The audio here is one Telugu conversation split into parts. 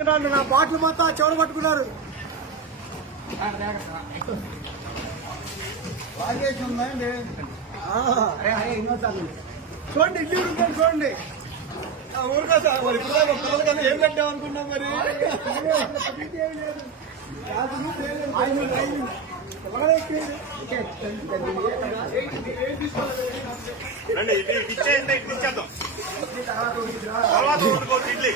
నన్ను నా బాటిల్ మొత్తం చెవులు పట్టుకున్నారు. చూడండి ఇల్లు ఉంటాను చూడండి. ఊరుగా సార్. మరి ఇప్పుడు ఏం పెట్టాం అనుకున్నాం మరి? ఇచ్చేద్దాం. తర్వాత ఇడ్లీ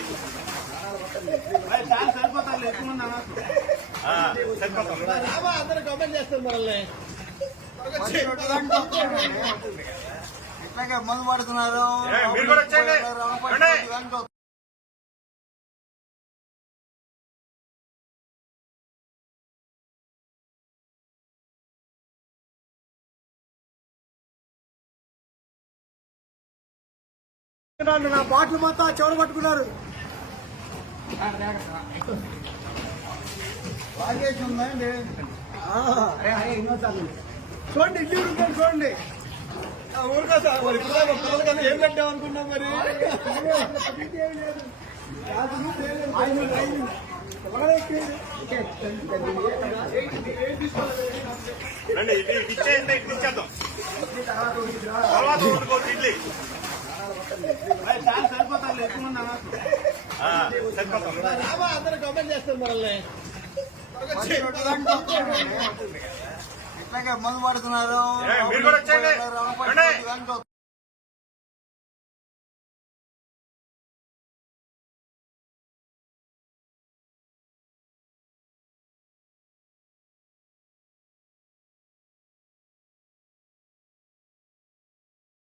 అందరూ కమెంట్ చేస్తారు మనల్ని ఇట్లాగే మందు పడుతున్నారు నా బాటిల్ మొత్తం చెవులు పట్టుకున్నారు. చూడండి ఇల్లు ఉంటాను చూడండి. ఊరుగా సార్ మరి పిల్లల కన్నా ఏం పెట్టాం అనుకున్నాం మరి? రండి ఇచ్చేయండి ఇచ్చేద్దాం. తర్వాత ఇడ్లీ. సరిపోతారు ఎక్కువ అందరూ కమెంట్ చేస్తారు మనల్ని. ఇట్లాగే మందు పడుతున్నారు